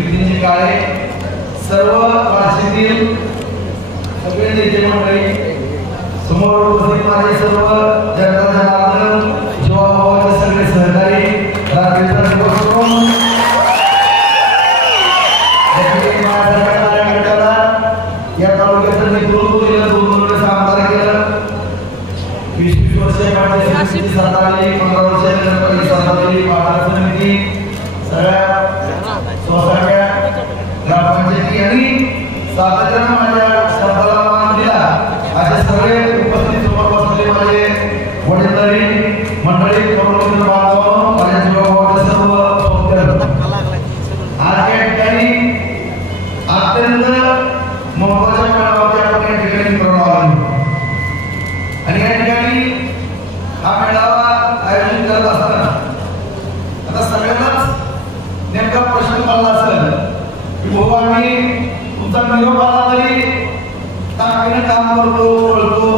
नितीनजी काळे, सर्व भाषेतील सगळे नेते मंडळी, समोर उपस्थित माझे सर्व जनता जनार्दन, जीवाभावाचे सगळे सहकारी, रात्रीचा दिवस करून या तालुक्याचं नेतृत्व केलं, 2 वर्ष आमदार केलं, 20 वर्षे पाणी समिती सातारली, 15 वर्षे गणपती सातारली, बाजार समिती, सगळ्या सोसायट्या, ग्रामपंचायती आणि सातत्यानं माझ्या शब्दाला मान दिला. असे सगळे उपस्थित समोर बसलेले माझे वडीलधारी मंडळी, प्रमुख बांधव, माझ्या जीवाभावाचे सर्व सोबत आज या ठिकाणी अत्यंत महत्वाच्या मेळाव्याची आपण या ठिकाणी करून आलो आणि या ठिकाणी हा मेळावा आयोजित करत असताना आता सगळ्यांनाच नेमका प्रश्न पडला असेल की भाऊ आम्ही तुमचा निरोप आला तरी ताकदीने काम करतो, बोलतो,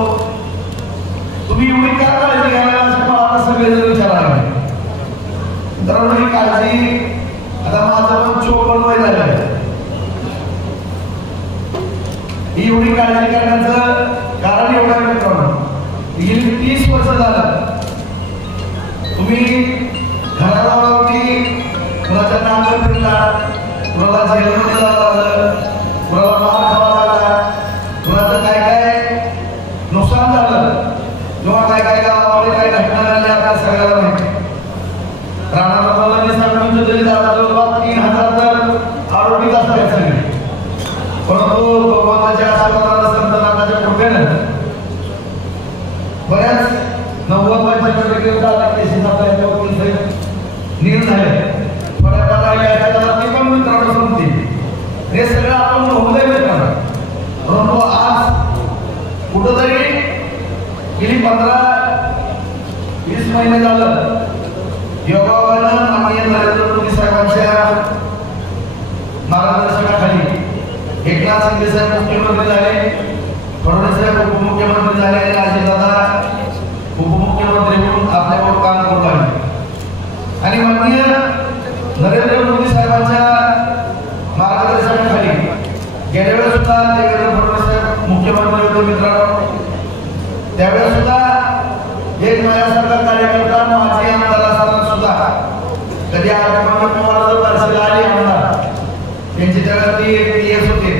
तुम्ही एवढी काय काळजी घ्यायला असं मला आता सगळेजण विचारायला तर ही काळजी आता माझं पण 54 वय झालं, ही एवढी काळजी करण्याचं कारण एवढं आहे मित्रांनो, 30 वर्ष झालं तुम्ही घरावरती कुणाच्या नावावर फिरला, कुणाला जेलमध्ये जावं लागलं, कुणाला मार खावा लागला, कुणाचं काय काय नुकसान झालं किंवा काय काय गावामध्ये काय घटना झाल्या आपल्या सगळ्याला माहिती. राणाला मी सांगून तरी जवळपास 3000 तर आरोपीच असतात सगळे, परंतु भगवानाच्या आशीर्वादाला संतनाथाच्या कृपेनं बऱ्याच 90-95% केसेस आपल्या नील झाले. थोड्याफार ते पण मित्रांनो समजते हे सगळं आपण बहुदय मित्रांनो, परंतु आज कुठंतरी गेली 15-20 महिने झालं योगानं माननीय नरेंद्र मोदी साहेबांच्या मार्गदर्शनाखाली एकनाथ शिंदे साहेब मुख्यमंत्री झाले, फडणवीस साहेब उपमुख्यमंत्री झाले आणि अजितदादा उपमुख्यमंत्री म्हणून आपल्यावर काम करू लागले आणि माननीय नरेंद्र मोदी साहेबांच्या मार्गदर्शनाखाली गेल्या वेळेस सुद्धा देवेंद्र फडणवीस साहेब मुख्यमंत्री होते मित्रांनो, त्यावेळेस सुद्धा एक माझ्यासारखा कार्यकर्ता माजी आमदार असताना सुद्धा कधी अभिमन्यू पवार जर परिषदेला आले आमदार त्यांची जगातली PS होते,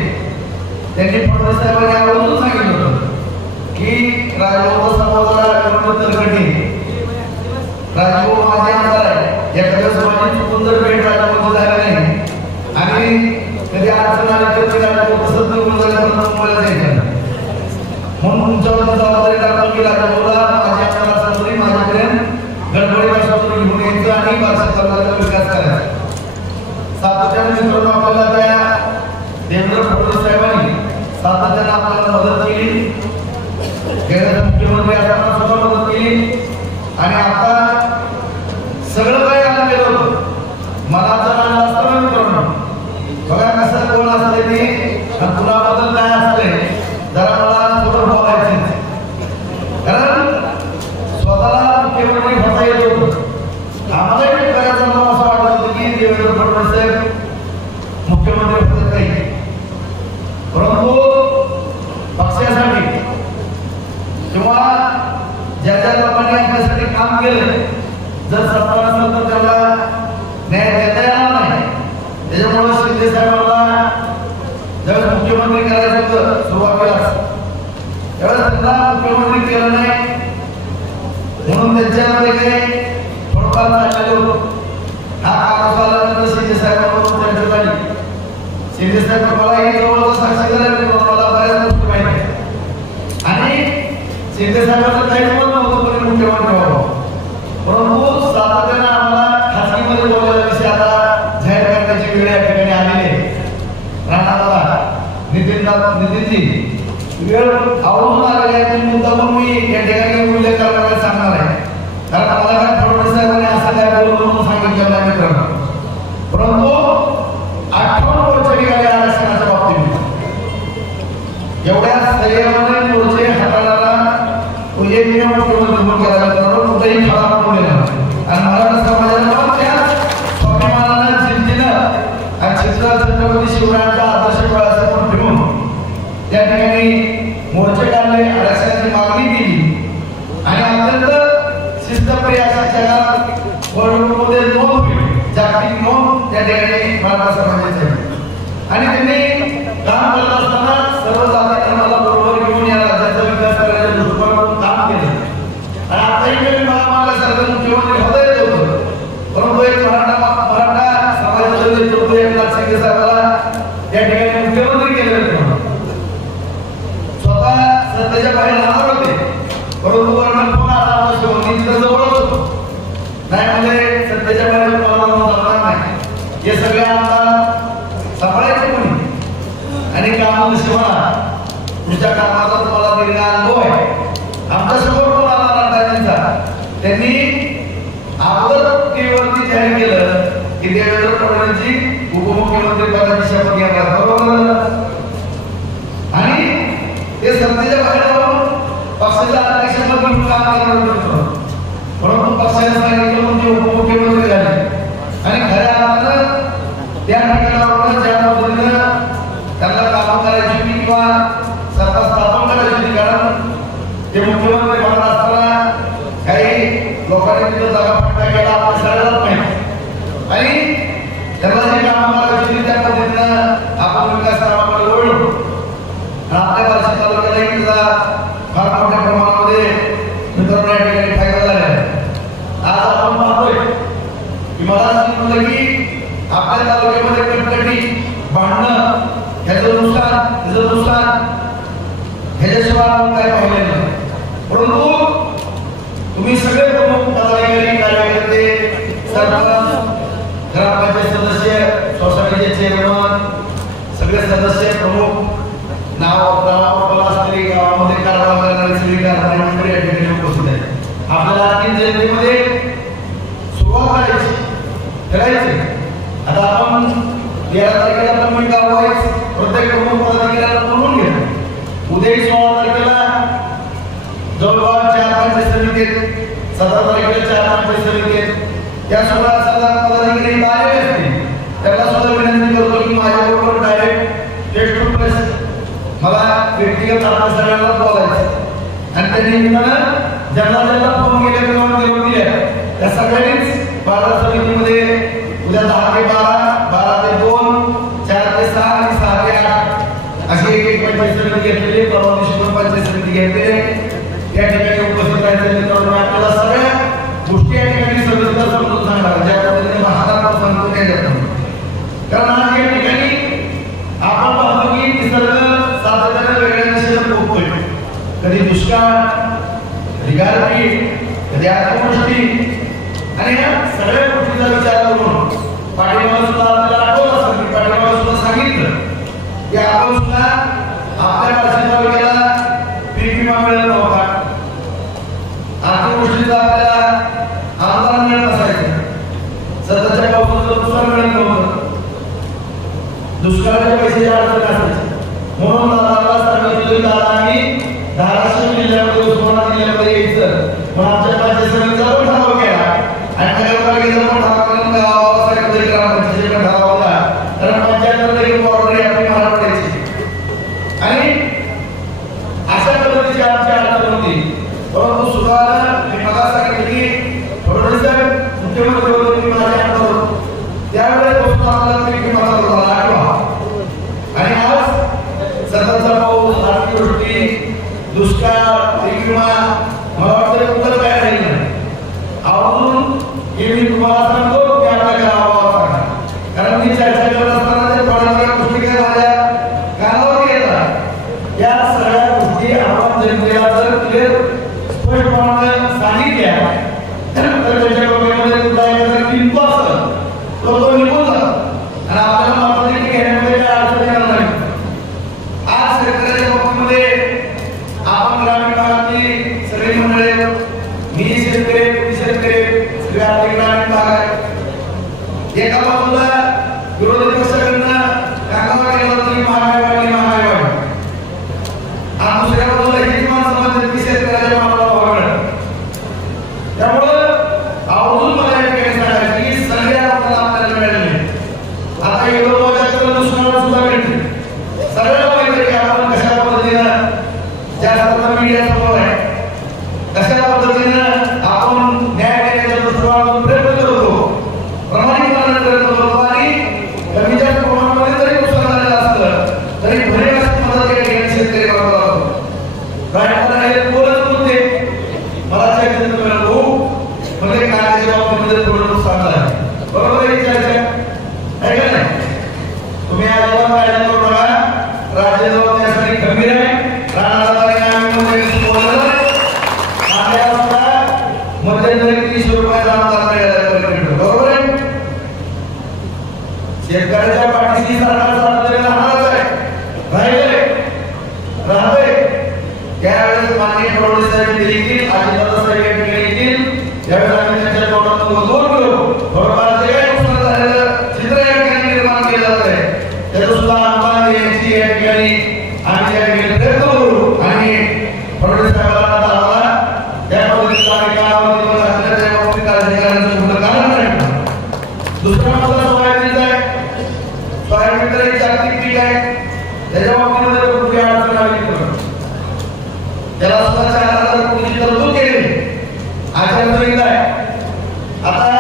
त्यांनी फडणवीस साहेबांनी आवर्जून सांगितलं होतं की राजभाऊ समाजाला तरकटी राजभाऊ माझे आमदार आहे, एखाद्या समाजाची चुकून जर भेट राजभाऊ झाला नाही आणि कधी अडचण आली तर राजभाऊ तसंच निघून झाल्यापर्यंत मुंबईला जायचं म्हणून तुमच्यावर जबाबदारी टाकून की राजभाऊला माझ्या आमदार असली माझ्यापर्यंत गडबडी भाषातून घेऊन यायचं आणि भाषा समाजाचा विकास करायचा. सातत्याने मित्रांनो आपल्याला त्या देवेंद्र फडणवीस साहेबांनी सातत्याने आपल्याला मदत केली, गेल्या मुख्यमंत्री असताना सुद्धा मदत केली आणि आता सगळं काही आलं गेलं होतं मनाचं मान असतं मित्रांनो, बघा कसं कोण असते ते आणि कुणाबद्दल काय असते जरा मला थोडं बोलायचं, कारण स्वतःला मुख्यमंत्री होता येत होतं, आम्हाला करायचं मला असं वाटत होतं की देवेंद्र फडणवीस साहेब मुख्यमंत्री होते काही, परंतु पक्षासाठी किंवा ज्या ज्या लोकांनी आपल्यासाठी काम केलं जर सत्ता नसेल तर त्याला न्याय देता येणार नाही. त्याच्यामुळे शिंदे साहेबांना ज्यावेळेस मुख्यमंत्री करायचं होतं सुरुवातीला त्यावेळेस त्यांना मुख्यमंत्री केलं नाही म्हणून त्यांच्यामध्ये काही थोडंफार चाललेलं होतं. हा कागद आल्यानंतर शिंदे साहेबांबरोबर चर्चा झाली, शिंदे साहेब मला हे जवळच साक्षीदार आहे, मला बऱ्याच गोष्टी माहिती आणि शिंदे साहेबांचं काहीच मत नव्हतं पण मुख्यमंत्री व्हावं, परंतु सातत्यानं आम्हाला खासगीमध्ये बोलायला विषय आता जाहीर करण्याची वेळ या ठिकाणी आलेली आहे. राणादादा नितीनजी वेळ आवडून आलेली आहे, पण मुद्दा पण मी या ठिकाणी उल्लेख करायला सांगणार आहे, कारण मला काय फडणवीस साहेबांनी असं काय बोलू म्हणून सांगितलं नाही मित्रांनो, परंतु 58 वर्ष निघाले आरक्षणाच्या बाबतीत एवढ्या स्थैर्यामध्ये मोर्चे हाताळायला एक नियम मुख्यमंत्री केला जातो, कुठेही खडा पडलेला आणि मराठा समाजाला पण त्या स्वाभिमानानं जिद्दीनं आणि चित्र छत्रपती शिवरायांचा आदर्श डोळ्यासमोर ठेवून त्या ठिकाणी मोर्चे काढले, आरक्षणाची मागणी केली आणि अत्यंत शिस्तप्रिय अशा जगात वर्ल्डमध्ये नोंद केली, जागतिक नोंद त्या ठिकाणी मराठा समाजाची आणि त्यांनी काम करत असताना सर्व जाती धर्माला बरोबर घेऊन या राज्याचा विकास करण्याच्या दृष्टिकोनातून काम केलं आणि आताही मी मला मानल्यासारखं मुख्यमंत्री होता येत होतं, परंतु एक मराठा समाजाचं नेतृत्व एकनाथ शिंदे साहेबांना त्या ठिकाणी मुख्यमंत्री केलं होतं. स्वतः सत्तेच्या बाहेर राहणार होते, परंतु वर्णन पण आता शिवरायांच्या जवळच होतो, नाही म्हणजे सत्तेच्या बाहेर जाणार नाही. हे सगळे आमदार सांभाळायचे कोणी आणि काम शिवाय तुमच्या कामाचा तुम्हाला दीर्घ अनुभव आहे. आमच्या समोर कोण आला त्यांचा त्यांनी अगोदर केवळती जाहीर केलं की देवेंद्र फडणवीसची उपमुख्यमंत्री पदाची शपथ घेणार, बरोबर आणि ते सत्तेच्या बाहेर जाऊन पक्षाच्या अध्यक्षपद म्हणून काम करणार होते, परंतु पक्षाने सांगितलं म्हणजे उपमुख्यमंत्री झाले आणि खऱ्या अर्थानं त्या ठिकाणावर ज्या पद्धतीनं त्यांना काम करायची होती किंवा सत्ता स्थापन करायची होती, कारण ते मुख्यमंत्री म्हणत असताना काही लोकांनी तिथं जागा पट्टा केला आपण सगळ्यालाच माहिती आणि त्यांना जे काम करायची होती त्या पद्धतीनं आपण विकास कामाकडे वळलो. आपल्या बार्शी तालुक्यालाही त्याचा फार मोठ्या प्रमाणामध्ये मित्रांनो या ठिकाणी फायदा झाला आहे. आज आपण पाहतोय की मला सांगितलं की आपल्या तालुक्यामध्ये कटकटी भांडणं ह्याचं नुकसान ह्याच्याशिवाय आपण काय पाहिलं नाही, परंतु तुम्ही सगळे प्रमुख पदाधिकारी कार्यकर्ते सरपंच ग्रामपंचायत सदस्य सोसायटीचे चेअरमन सगळे सदस्य प्रमुख नावावर असलेली गावामध्ये कारभार करणारी सगळी कारभारी मंडळी या ठिकाणी उपस्थित आहेत. आपल्याला आणखी जयंतीमध्ये सुरुवात करायची. आता आपण 13 तारखेला प्रमुख गाव आहे, प्रत्येक प्रमुख पदाधिकाऱ्याला बोलवून घ्या. उद्या 16 तारखेला जवळपास 4 पंचायत समिती आहेत, 17 तारखेला 4 पंचायत समिती आहेत, त्या 16 पदाधिकारी आलेले असतील त्याला सुद्धा विनंती करतो की माझ्याबरोबर डायरेक्ट फेस टू फेस मला व्यक्तिगत आपण सगळ्यांना बोलायचं आणि त्या निमित्तानं ज्यांना फोन केले किंवा निरोप दिले त्या सगळ्यांनीच बाजार समितीमध्ये उद्या 10 ते 12, 12 ते 2, 4 ते 6 आणि 6 ते 8 अशी एक पंचायत समिती घेतलेली, परवा दिवशी पंचायत समिती घेतलेली त्या ठिकाणी उपस्थित राहायचं. मित्रांनो आपल्याला सगळ्या गोष्टी या ठिकाणी सविस्तर समजून सांगणार ज्या पद्धतीने महाराष्ट्रात सांगतो त्या जातात, कारण आज या ठिकाणी आपण पाहतो की निसर्ग सातत्याने वेगळ्या दिशेला पोहोचतोय, कधी दुष्काळ, कधी गारपीट, कधी अतिवृष्टी आणि या सगळ्या गोष्टीचा विचार करून पाठीमागे सुद्धा आपल्याला आठवलं असेल की पाठीमागे सुद्धा सांगितलं की आपण सुद्धा आपल्या बार्शी तालुक्याला पीक विमा मिळत नव्हता, अतिवृष्टीचा आपल्याला अनुदान मिळत असायचं, सध्याच्या पावसाचं नुकसान मिळत नव्हतं, दुष्काळाच्या पैशाची अडचण असायची. म्हणून दादाला सांगितलं दादा आम्ही धाराशिव जिल्ह्यामध्ये उस्मानाबाद जिल्ह्यामध्ये यायचं, पण आमच्या पंचायत समितीचा पण ठराव केला आणि नगरपालिकेचा पण ठराव करून गावासारखं तरी ग्रामपंचायतीचा पण ठराव होता, कारण पंचायत बॉर्डर आपली मराठवाड्याची आणि अशा पद्धतीची आमची अडचण होती. परंतु सुधारणा मी मला सांगितलं की फडणवीस मुख्यमंत्री होते मी माझ्या अंतर त्यावेळेस गोष्ट आम्हाला पीक विमा झाला आणि आज सततचा पाऊस, अतिवृष्टी, दुष्काळ, पीक विमा मला वाटतं कुठं काय राहिलं नाही. अजून हे मी तुम्हाला सांगतो की आपल्या गावावर कारण मी चर्चा करत असताना ते थोड्या गोष्टी काय माझ्या कानावर येतात, या सगळ्या गोष्टी आपण जनतेला जर क्लिअर स्पष्टपणे सांगितल्या तर त्याच्या डोक्यामध्ये कुठला एखादा किंतु असतं तो निघून जातो आणि आपल्याला मात्र घेण्यामध्ये काय अडचण येणार नाही. आज शेतकऱ्याच्या बाबतीमध्ये आपण ग्रामीण भागातली सगळी मंडळी, मी शेतकरी सगळे आपले ग्रामीण भाग आहे. एका बाजूला विरोधी पक्षाकडे सुद्धा मिळते. सगळ्यांना माहिती आहे की आपण कशा पद्धतीनं ज्या सर्व मीडिया समोर आहे कशा पद्धतीनं आपण न्याय देण्याच्या दृष्टीकोनातून प्रयत्न करतो, प्रामाणिकपणाने प्रयत्न करतो आणि कमीच्या प्रमाणामध्ये जरी नुकसान झालेलं असलं तरी भले अशी मदत या ठिकाणी शेतकरी बांधवाला होतो. राजकारण हे बोलत होते मला चर्चेत मिळालो म्हणजे काळाच्या बाबतीमध्ये थोडं नुकसान झालं. बरोबर आहे चर्चा आहे का नाही? तुम्ही अजिबात काळजी करू नका. राज्य जबाबदारीसाठी गंभीर आहे. मध्यंतरी 30 रुपयाचा अनुदान मिळालं. बरोबर आहे. शेतकऱ्याच्या पाठीशी सरकार राहणारच आहे, राहतोय. त्यावेळेस माननीय फडणवीस साहेब देखील अजितदादा साहेब देखील यावेळेस आम्ही त्यांच्या तोंडातून बोललो. बरोबर जे काही नुकसान झालेलं चित्र या ठिकाणी निर्माण केलं जात आहे त्याचं सुद्धा अनुदान देण्याची या ठिकाणी आम्ही या ठिकाणी प्रयत्न करू आणि फडणवीस साहेबांना आम्हाला त्या पद्धतीचा कामामध्ये असल्याच्या बाबतीत काळजी करण्याचं मोठं कारण नाही. दुसरा मुद्दा सोयाबीनचा आहे. सोयाबीन तर एक जागतिक पीक आहे. त्याच्या बाबतीमध्ये कुठली अडचण आली त्याला सुद्धा 4,000 कोटीची तरतूद केली. आचारसंहिता आहे. आता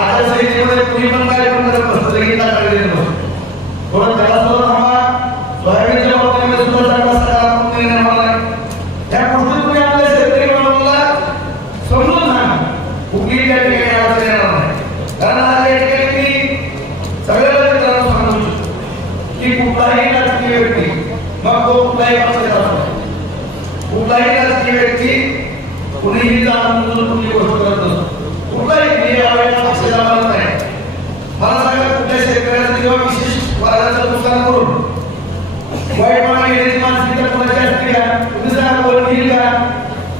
आचारसंहितेमध्ये कुणी पण काय पण करत नसतं, लगेच टाकले देत नसतं. थोडं त्याला सुद्धा थांबा. सोयाबीनच्या बाबतीमध्ये सुद्धा चांगला सकारात्मक निर्णय होणार आहे. त्या गोष्टी तुम्ही आपल्या शेतकरी बांधवांना समजून सांगा. कुठली त्या ठिकाणी अडचण येणार नाही. कारण आज या ठिकाणी मी सगळ्या मित्रांना सांगू शकतो की कुठलाही राजकीय व्यक्ती मग तो कुठलाही पक्षाचा असतो, कुठलाही राजकीय व्यक्ती कुणीही जाणून कुठली गोष्ट करत असतो. कुठलाही पक्षाचा मानत नाही. मला सांगा कुठल्या शेतकऱ्याचं किंवा विशेष वर्गाचं नुकसान करून वाईटपणा घेण्याची मानसिकता कोणाची असते का? तुम्ही सांगा बोल येईल का?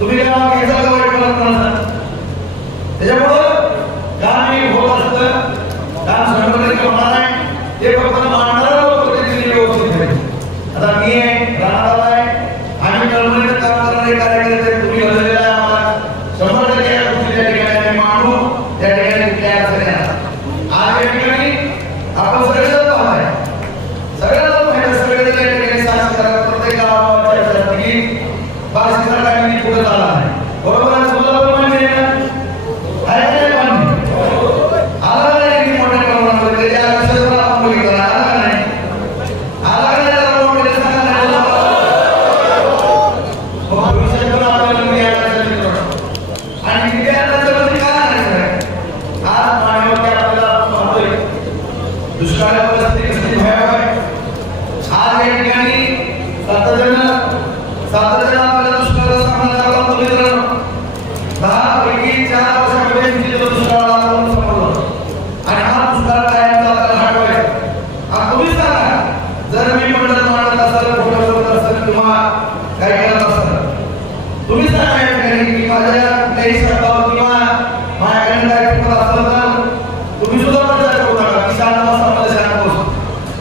तुम्ही काय घ्यायचा का वाईटपणा कोणाचा? त्याच्यामुळं काम हे होत असतं, काम संघटनेचं होणार आहे. ते फक्त मांडणारा लोक त्याची व्यवस्थित आहे. आता मी आहे, राहणार आहे, आम्ही कळमळीचं काम करणारे कार्यकर्ते तुम्ही घडलेला आहे. आम्हाला 100% या गोष्टी त्या ठिकाणी आम्ही मांडू. त्या ठिकाणी कुठल्या अडचणी येणार. आज या ठिकाणी आपण सगळेजण पाहत आहे, सगळ्यांना माहिती, सगळेजण या ठिकाणी साक्ष करा. प्रत्येक गावाच्या ठिकाणी बार्शी सरकारने पुढे झाला आहे. बरोबर आहे. तुला पण मान्य आहे ना? आहे का नाही मान्य? आला नाही की मोठ्या प्रमाणामध्ये त्याच्या आयुष्यात आपण बघितलं आला नाही. आला का नाही त्याला मोठे सांगा नाही भविष्यात पण आपल्याला मी आणि किती आनंदामध्ये का नाही. आज मानवते आपल्याला पाहतोय दुष्काळ परिस्थिती किती भयावह आहे. आज या ठिकाणी सातत्यानं आपल्याला दुष्काळाचा सामना करावा लागतो. मित्रांनो 10 पैकी 4 वर्षामध्ये किती दुष्काळ आपण समोर आणि हा दुष्काळ कायमचा आपल्याला हटवायचा. आता तुम्ही सांगा जर मी मंडळ मांडत असाल, खोटं बोलत असाल किंवा काय करत असाल, तुम्ही सांगा या ठिकाणी की माझ्या काही शब्दावर किंवा माझ्याकडे काय चुकत असेल तर तुम्ही सुद्धा प्रचार करू नका की शांत बसा मला शांत बसू.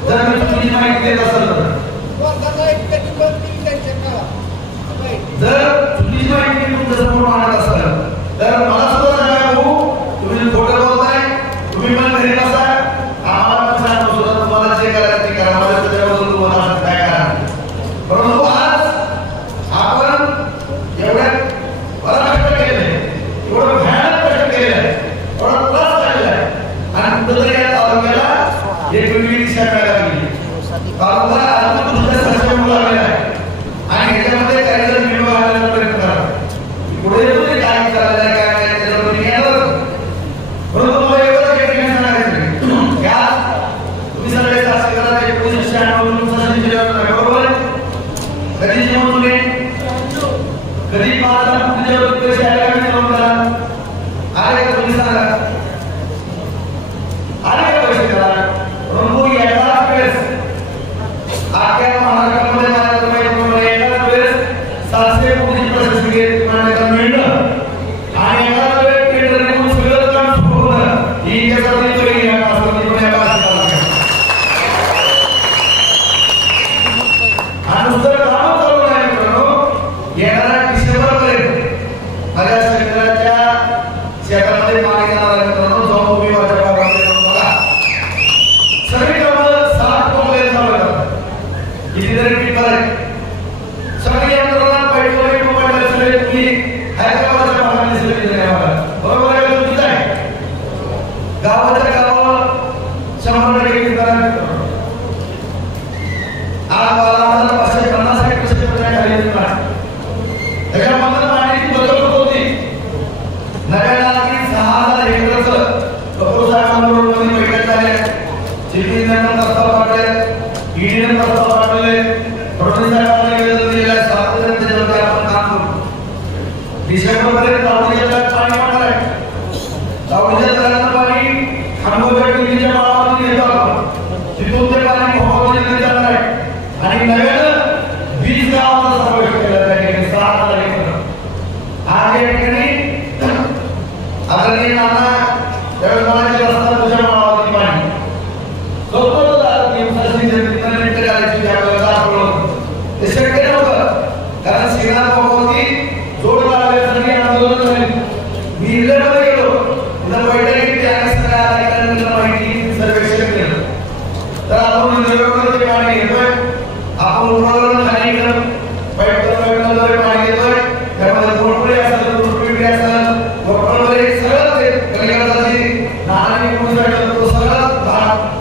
जर मी चुकीची माहिती देत असेल तर जर चुकीची माहिती तुमच्या समोर मांडत असाल तर मला सुद्धा सांगा भाऊ तुम्ही खोटं बोलताय, तुम्ही पण घरी बसा, आम्हाला पण शांत बसू. तुम्हाला जे करायचं ते करा. मला त्याच्याबद्दल तुम्हाला काय करा. परंतु आज आपण एवढ्या कष्ट केले, एवढं भयानक कष्ट केलेलं आहे, एवढा त्रास झालेला आहे आणि कुठंतरी या तालुक्याला एक वेगळी दिशा मिळायला लागली. तालुका अजून सक्षम लागलेला आहे आणि याच्यामध्ये काही जर मिळवा घालण्याचा प्रयत्न करा. पुढे तुम्ही काय करायला काय नाही त्याच्यावर येणार. परंतु मला एवढं काही ठिकाणी सांगायचं या तुम्ही सगळे साक्षी करा. 1996 जिल्ह्यात बरोबर कधी जेवण तुम्ही कधी 5,000 कोटीच्या पैसे आले का जेवण करा. आले का तुम्ही सांगा. आले का पैसे करा. परंतु याचा वेळेस आख्या महाराष्ट्रामध्ये मला सिटीने प्रस्ताव पाठवले, ईडीने प्रस्ताव पाठवले, फडणवीस साहेबांनी निवेदन दिलेलं आहे, सातत्याने त्याच्यावरती आपण काम करू. डिसेंबरमध्ये तावडीच्या तळ्यात पाणी वाढणार आहे. तावडीच्या तळ्याचं पाणी खांबोच्या टीव्हीच्या माळावरून येतं आपण. तिथून ते पाणी भोगावती नदीत जाणार आहे आणि नव्यानं 20 गावांचा समावेश केला त्या ठिकाणी 6,000 एकर. आज या ठिकाणी आदरणीय नाना त्यावेळेस म्हणायचे रस्ता तुझ्या माळावरती पाणी सोबत दिवसाची जमिनीला मीटर आल्याची त्यावेळेला दाखवलं. ते शक्य नव्हतं कारण श्रीनाथ भोगावती जोड लावण्यासाठी आंदोलन झाले. मी इल्ल्यामध्ये गेलो तिथं बैठकीत त्याने सगळ्या अधिकाऱ्यांना माहिती सर्वेक्षण केलं. तर आपण निरोगमध्ये पाणी घेतोय, आपण उन्हाळ्यात खाली गेलं पाईपमध्ये पाणी घेतोय, त्यामध्ये कोणपणे असेल कोणपणे असेल कोणपणे सगळं ते कलिंगडाची नाणी पुढे तो सगळं भाग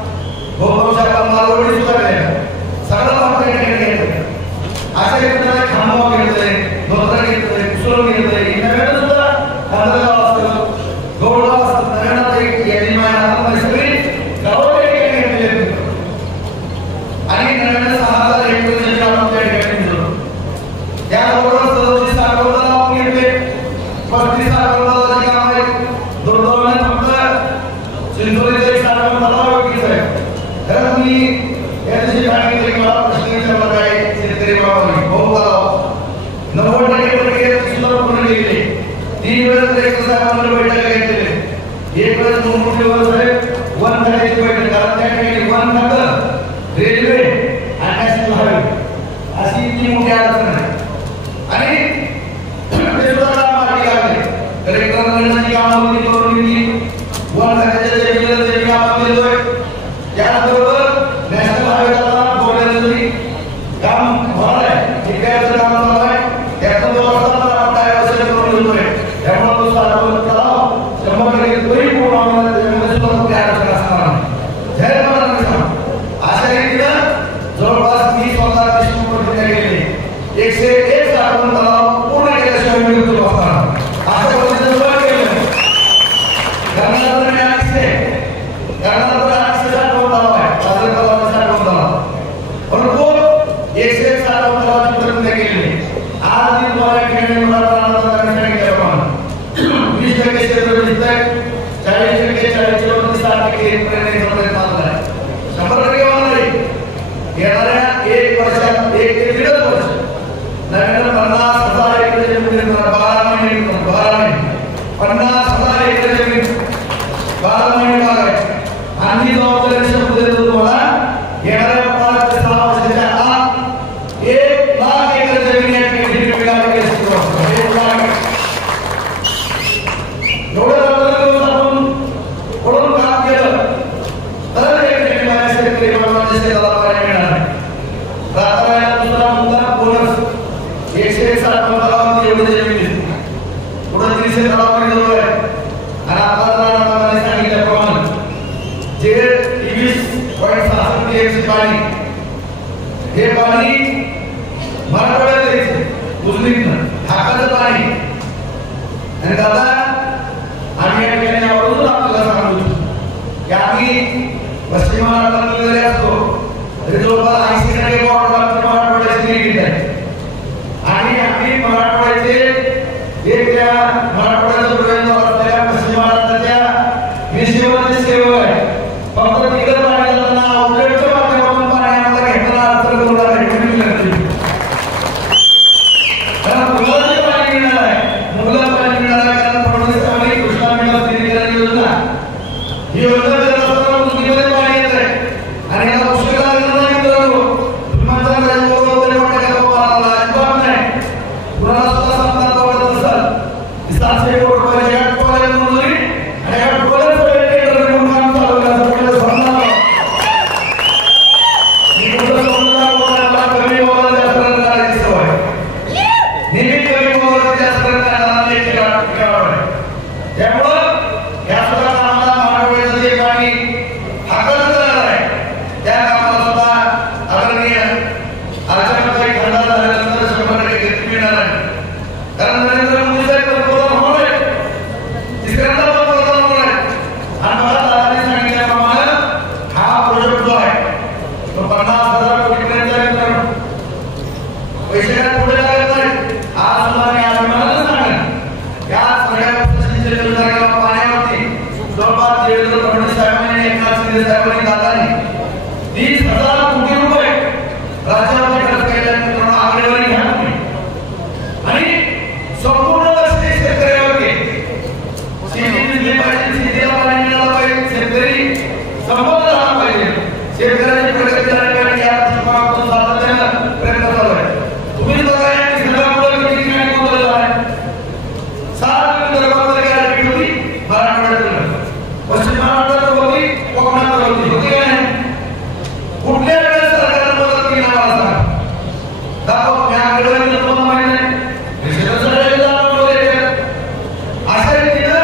भोगावच्या मालवडी सुद्धा केलं, सगळं भाग त्या ठिकाणी घेतलं. अशा रीतीने खांबा घेतोय, धोतर घेतोय, कुसळ घेतोय, नव्यानं सुद्धा खांदागाव असतं, गौडगाव असतं, नव्यानं एक यादी माया सगळी गावं त्या ठिकाणी घेतली आणि नव्यानं 6,000 हेक्टरचे काम त्या ठिकाणी दिलं. त्याबरोबर 37 आठवडा लावून घेतले, 35 आठवड्याचे काम आहे. दुर्दैवाने फक्त चिंचोलीचा एक आठवडा तलाव विकलीच आहे. कारण मी या दिवशी सांगितले की मला प्रश्न विचारला काय शेतकरी बाबांनी भाऊ तलाव 90% प्रक्रिया सुद्धा पूर्ण केली. 3 वेळेस रेखा साहेबांनी बैठक घेतलेली, एक वेळेस मुंबईवर साहेब वन खात्याची बैठक, कारण त्या ठिकाणी वन खातं रेल्वे आणि नॅशनल हायवे अशी ती मोठी अडचण आहे आणि ते सुद्धा कामासाठी लागले. कलेक्टरांनी कामं होती करून दिली, वन खात्याच्या जमिनीला कामं दिलोय. त्याचबरोबर नॅशनल हायवेला बोलण्यासाठी काम होणार आहे, ठिकाणाचं काम चालू आहे. त्याचा व्यवस्थापन आपण वर्षाला करून घेतोय. त्यामुळे तो साठवण तलाव 100% तोही पूर्ण होणार, त्याच्यामध्ये सुद्धा कुठे अडचण असणार नाही. जय महाराज. अशा रीतीनं जवळपास 20,000 कोटी गेले, 101 साठवण तलाव पूर्ण केल्याशिवाय मिळतो असणार. अशा पद्धतीने सुरुवात केलं. कर्नाटकमध्ये 800 साठवण तलाव आहे, साधारण तलावाचा साठवण तलाव, परंतु 101 साठवण तलावाची प्रयत्न केलेली. आज मी तुम्हाला या ठिकाणी सांगितल्याप्रमाणे 20% क्षेत्र दिसतंय, 40% 40% 60% चालू आहे. 100% होणार आहे. येणाऱ्या 1 वर्षात 1 ते 1.5 वर्ष नवीन 50,000 एकर जमीन 12 महिने 50,000 एकर जमीन 12 महिने बागायची. आणि जबाबदारी शब्द देतो तुम्हाला, येणाऱ्या 5 ते 6 वर्षाच्या आत 1 लाख एकर जमीन या ठिकाणी मिळाली आहे. 1 लाख एवढं आपण पडून काम केलं तर या ठिकाणी शेतकरी बांधवांच्या शेताला पाणी मिळणार आहे. रात्रीला दुसरा मुद्दा बोनस 101 साठवण तलावामध्ये एवढी जमीन दिसते, पुढे 300 तलावामध्ये जवळ आहे. आणि आता सांगितल्याप्रमाणे जे 23.66 TMC पाणी, हे पाणी मराठवाड्यात द्यायचं, उजनीतनं हाकाचं पाणी. आणि दादा आम्ही या ठिकाणी आवर्जून आपल्याला सांगू की आम्ही पश्चिम महाराष्ट्रात गेलेले असतो तरी जवळपास 80% मराठवाड्याची निगडीत आहे. आणि आम्ही मराठवाड्याचे एक त्या मराठवाड्याचं प्रयत्न असलेल्या पश्चिम महाराष्ट्राच्या विषयामध्ये सेवक आहे. फक्त तिकडे पाणी जाताना आउटलेटच्या माध्यमातून पाणी आम्हाला घेताना अडचण करून कारण मुलांचे पाणी मिळणार आहे, मुलं पाणी मिळणार आहे. कारण फडणवीस साहेबांनी कृष्णा मेळा योजना ही योजना पाणी येत आहे आणि 30,000 कोटी रुपये राज्यामध्ये खर्च केल्याने मित्रांनो आकडेवारी घ्या तुम्ही आणि संपूर्ण लक्ष शेतकऱ्यावरती शेती दिली पाहिजे शेतीला पाणी मिळालं पाहिजे शेतकरी संपन्न झाला पाहिजे शेतकऱ्याची प्रगती झाली पाहिजे या दृष्टिकोनातून सातत्यानं प्रयत्न चालू आहे तुम्ही बघा या सगळ्यामुळे किती ठिकाणी गोंधळ आहे 7 विदर्भामध्ये गॅरंटी होती मराठवाड्यात पश्चिम महाराष्ट्रात होती कोकणात होती काय कुठल्या वेळेस सरकारने मदत केली मला सांगा दाखव मी आकडेवारी तुम्हाला माहिती नाही अशा रीतीनं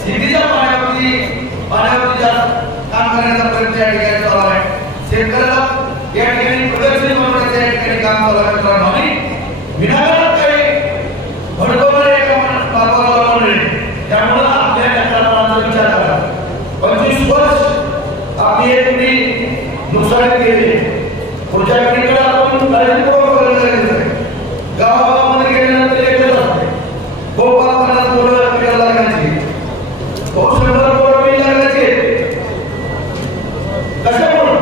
शेतीच्या पाण्यावरती काम करण्याचा प्रयत्न या ठिकाणी चालू आहे शेतकऱ्याला या ठिकाणी प्रगतशील बनवण्याचं या ठिकाणी काम चालू आहे मित्रांनो आणि विनाकारण काही भडकवणारे बापाला बनवणे त्यामुळे आपल्या कार्यक्रमाचा विचार करा 25 वर्ष आपली एक पिढी नुकसान केली पुढच्या पिढीकडे आपण काळजीपूर्वक बघायला गरजेचं आहे गावागावामध्ये गेल्यानंतर एकच असते गोपाल 50 पोरं पिढ्या लागायची 100 पोरं पिढी लागायची कशामुळे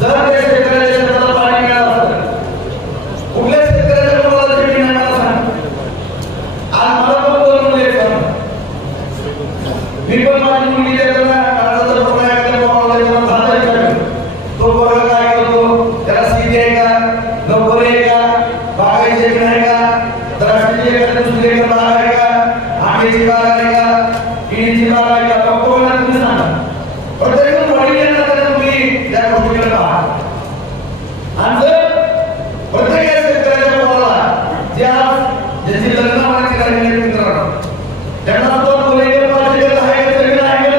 जर ते शेतकऱ्याच्या शेताला पाणी मिळालं असतं कुठल्या शेतकऱ्याच्या मुलाला शेती नाही मला सांग आज मला पण बोलून द्यायचं मी पण माझी मुलगी देताना काळजाचा डोळा एकदा बोलावला जेव्हा झाला विचारलं तो पोरगा काय करतो त्याला शेती आहे का नोकरी आहे का बागायची आहे का द्राक्षाची आहे का दुसरी आहे का बाग आहे का आंब्याची बाग आहे का केळीची बाग आहे का पक्कोला तुम्ही सांगा प्रत्येक वडील यांना तुम्ही त्या गोष्टीकडे पहा आणि जर प्रत्येक शेतकऱ्याच्या मुलाला ज्याची लग्न होण्याची राहिली मित्रांनो त्यांना तो मुलीकडे पाहिजे आहे का सगळं आहे का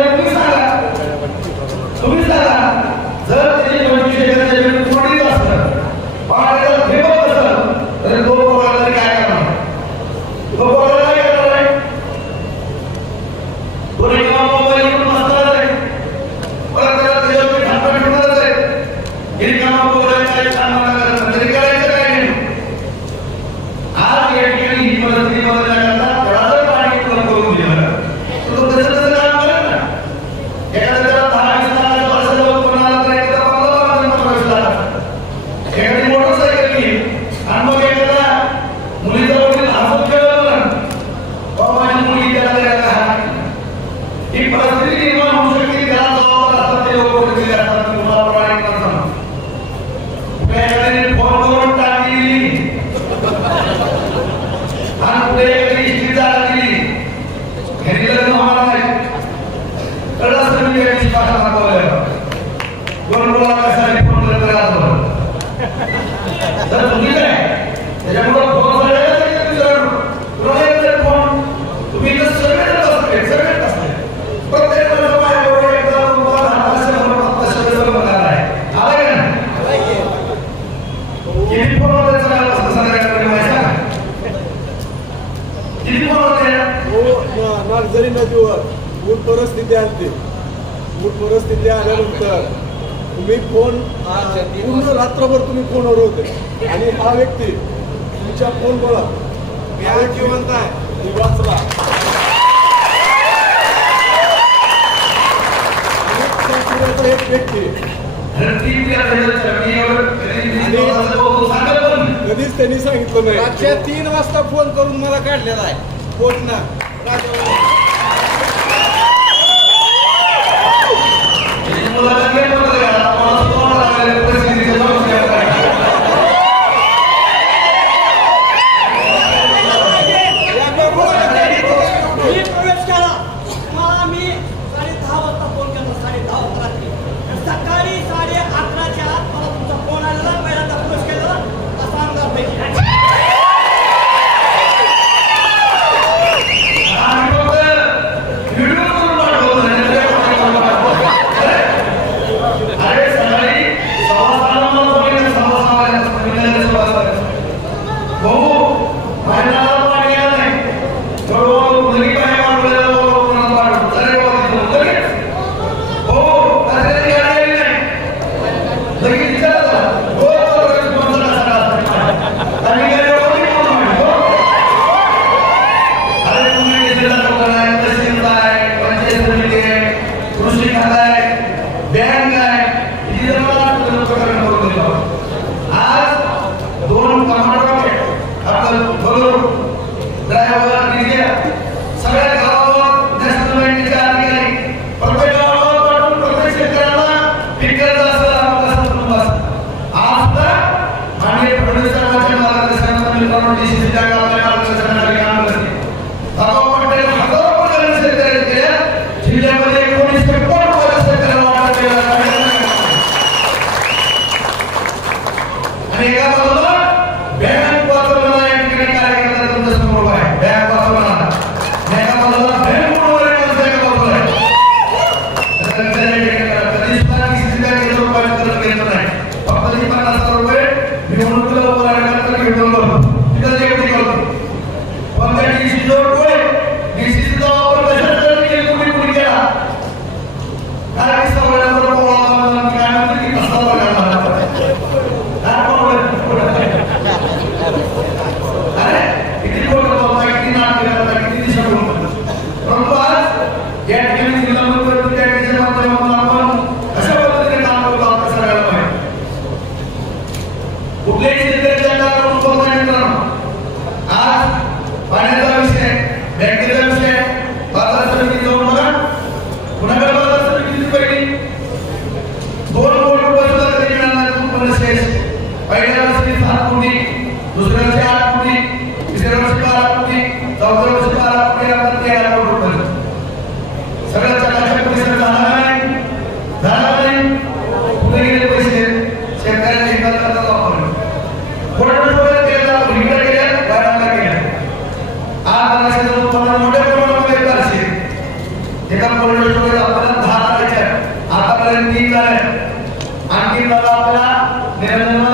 तुम्ही सांगा जर त्याची 25 एकरच्या जमीन थोडीच असतं पाण्याला फेमस असतं तर तो पोराला तरी काय करणार तो पोराला काय करणार आहे कोणी गाव मोबाईल घेऊन बसणार आहे परत त्याला त्याच्यावरती ढापा ठेवणारच आहे हे काम बोलायचं काय कामाला करायचं तरी करायचं काय नाही आज या ठिकाणी ही परिस्थिती बदलण्याकरता थोडासा पाणी उपलब्ध करून दिलं तर तो तसं काम करेल ना एखाद्या त्याला 10-20 लाखाच्या वर्षाला उत्पन्न आलं तर एखादा 15 लाखाचा एखादी मोटरसायकल घेईल आणि मग एखादा मुलीचा वडील हसून खेळलं ना बाबा माझी मुलगी त्याला द्यायला ही परिस्थिती निर्माण होऊ शकते घरात जबाबदार असतात ते लोक कुठे असतात तुम्हाला प्रामाणिक सांगा एखाद्याने फोन करून टाकली आणि पुढे एखादी इस्त्री जागा दिली घरी लग्न होणार नाही कळलं असतं मी याची भाषा दाखवल्या दोन मुलाला कशाने फोन करत राहतो तर तुम्ही काय त्याच्यामुळे फोन फोन तुम्ही तर सगळे असते प्रत्येक किती फोन होते किती फोन होते नागझरी नदीवर पूर परिस्थिती आली आल्यानंतर तुम्ही फोन पूर्ण रात्रभर तुम्ही फोनवर होते आणि हा व्यक्ती तुमच्या फोनमुळे जिवंत आहे वाचला एक व्यक्ती कधीच त्यांनी सांगितलं नाही 3 वाजता फोन करून मला काढलेला आहे फोन ना सकाळी 11:30च्या आत मला तुमचा फोन आलेला पहिल्यांदा प्रवेश केलेला असा अंदाज पैकी आणि एका बाजूला बँक वाचवणारा या ठिकाणी कार्यकर्ता तुमच्या समोर आहे, बँक वाचवणारा. एका बाजूला बँक बुडवणारा माणूस एका बाजूला आहे. कधी सुद्धा किसी बँकेचा रुपये करत घेतलं नाही. फक्त 50,000 रुपये निवडणुकीला उभं राहण्याकरता घेऊन गेलो. तिथं जेवढी करतो. पण त्या डीसी जोड कोण डीसीचा वापर कशासाठी केला कुणी केला? कारण की सगळ्यांवर पोळा काय म्हणते की कसा बघायला अरे किती खोटं बोलता, किती नाटक करता, किती दिशा बोलता. परंतु आज या ठिकाणी जिल्हामध्ये त्या ठिकाणी माध्यमातून आपण अशा पद्धतीने काम करतो आपल्या सगळ्याला माहिती. कुठल्याही शेतकऱ्याच्या अंगावर उद्भवत नाही मित्रांनो. आज पाण्याचा विषय, बँकेचा विषय, बाजार समिती जाऊन बघा. कुणाकडे बाजार समितीची पहिली 2 कोटी रुपये सुद्धा कधी मिळाला नाही. उत्पन्न शेष पहिल्या वर्षी 7 कोटी, दुसऱ्या वर्षी 8 कोटी, तिसऱ्या वर्षी 12 कोटी, चौथ्या वर्षी 12 कोटी, आता 13 कोटी रुपये. सगळं चकाचक पैसे झाला नाही, झाला नाही. कुठे गेले पैसे? शेतकऱ्यांच्या हिताचा वापर कोणाकडे केला, भूमिका केल्या, गाड्यांना केल्या. आज महाराष्ट्राचं उत्पन्न मोठ्या प्रमाणामध्ये येत असेल. एका कोल्ड आपल्याला 10 करायच्या, आतापर्यंत 3 झाल्या. आणखी आपल्याला निरंजन